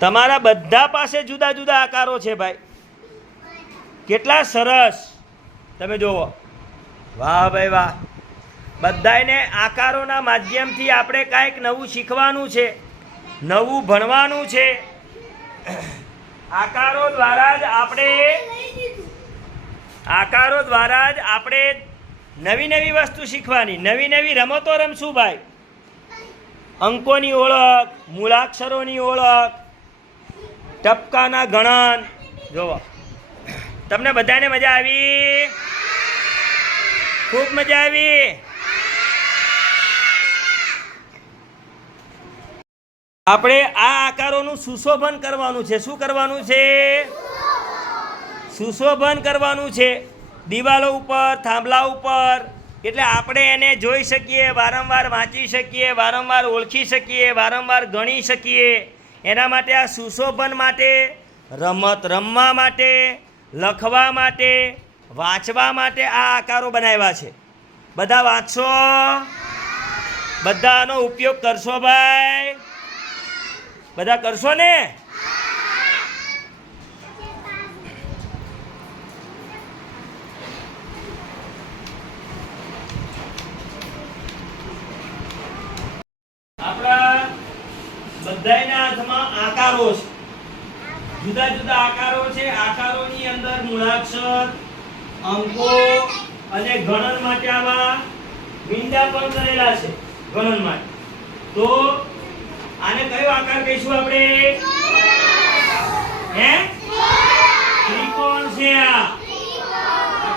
તમારા બધા પાસે જુદા જુદા આકારો છે ભાઈ. કેટલા સરસ તમે જુઓ. વાહ ભાઈ વાહ. બધાને આકારોના માધ્યમથી આપણે કાંઈક નવું શીખવાનું છે, નવું ભણવાનું છે. આકારો દ્વારા જ આપણે નવી નવી વસ્તુ શીખવાની, નવી નવી રમતો રમશું ભાઈ. અંકોની ઓળખ, મૂળાક્ષરોની ઓળખ, ટપકાના ગણન. જોવો તમને બધાને મજા આવી? ખૂબ મજા આવી. આપણે આ આકારોનું સુશોભન કરવાનું છે. શું કરવાનું છે? સુશોભન કરવાનું છે. દિવાલો ઉપર, થાંભલા ઉપર, એટલે આપણે એને જોઈ શકીએ, વારંવાર વાંચી શકીએ, વારંવાર ઓળખી શકીએ, વારંવાર ગણી શકીએ. એના માટે આ સુશોભન માટે, રમત રમવા માટે, લખવા માટે, વાંચવા માટે આ આકારો બનાવ્યા છે. બધા વાંચશો? બધા આનો ઉપયોગ કરશો ભાઈ? બધા કરશો ને? આપણા બધાના હાથમાં આકારો છે, જુદા જુદા આકારો છે. આકારોની અંદર મૂળાક્ષર, અંકો અને ગણન માટે આવા મીંડા પણ કરેલા છે. ગણન માટે તો આને કયો આકાર કહીશું આપણે? હે? ત્રિકોણ છે. આ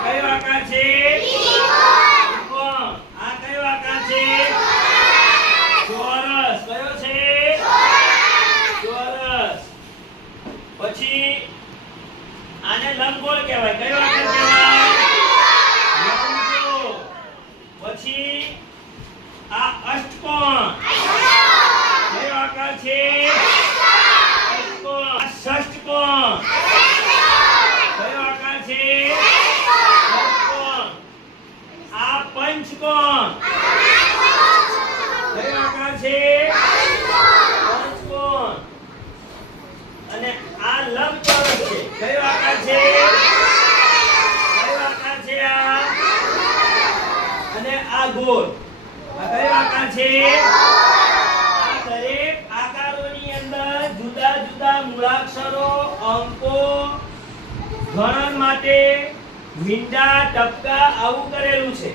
કયો આકાર છે? ત્રિકોણ. આ કયો આકાર છે? ચોરસ. કયો છે? ચોરસ. પછી આને લંબગોળ કહેવાય. કયો આકાર કહેવાય? લંબગોળ. પછી આ અષ્ટકોણ. કયો આકાર છે? અષ્ટકોણ. ષષ્ઠકોણ. કયો આકાર છે? ષષ્ઠકોણ. આ પંચકોણ. કયો આકાર છે? પંચકોણ. અને આ લંબચોરસ છે. કયો આકાર છે? કયો આકાર છે આ? અને આ ગોળ. આ કયો આકાર છે? આ દરેક આકારોની અંદર જુદા જુદા મૂળાક્ષરો, અંકો, ગણન માટે મીંડા, ટપકા આવું કરેલું છે.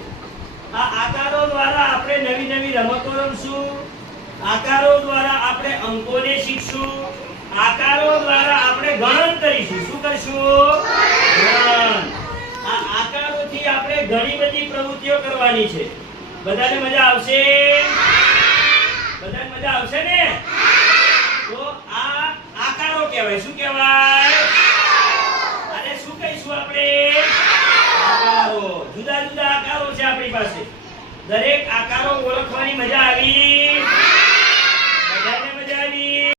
આ આકારો દ્વારા આપણે નવી નવી રમતો રમશું. આકારો દ્વારા આપણે અંકોને શીખશું. આકારો દ્વારા આપણે ગણન કરીશું. શું કરશું? ગણન. આ આકારોથી આપણે ઘણી બધી પ્રવૃત્તિઓ કરવાની છે. બધાને મજા આવશે? બધાને મજા આવશે ને? તો આ આકારો કહેવાય. શું કહેવાય? અને શું કહીશું આપણે? આકારો. જુદા જુદા આકારો છે આપણી પાસે. દરેક આકારો ઓળખવાની મજા આવી?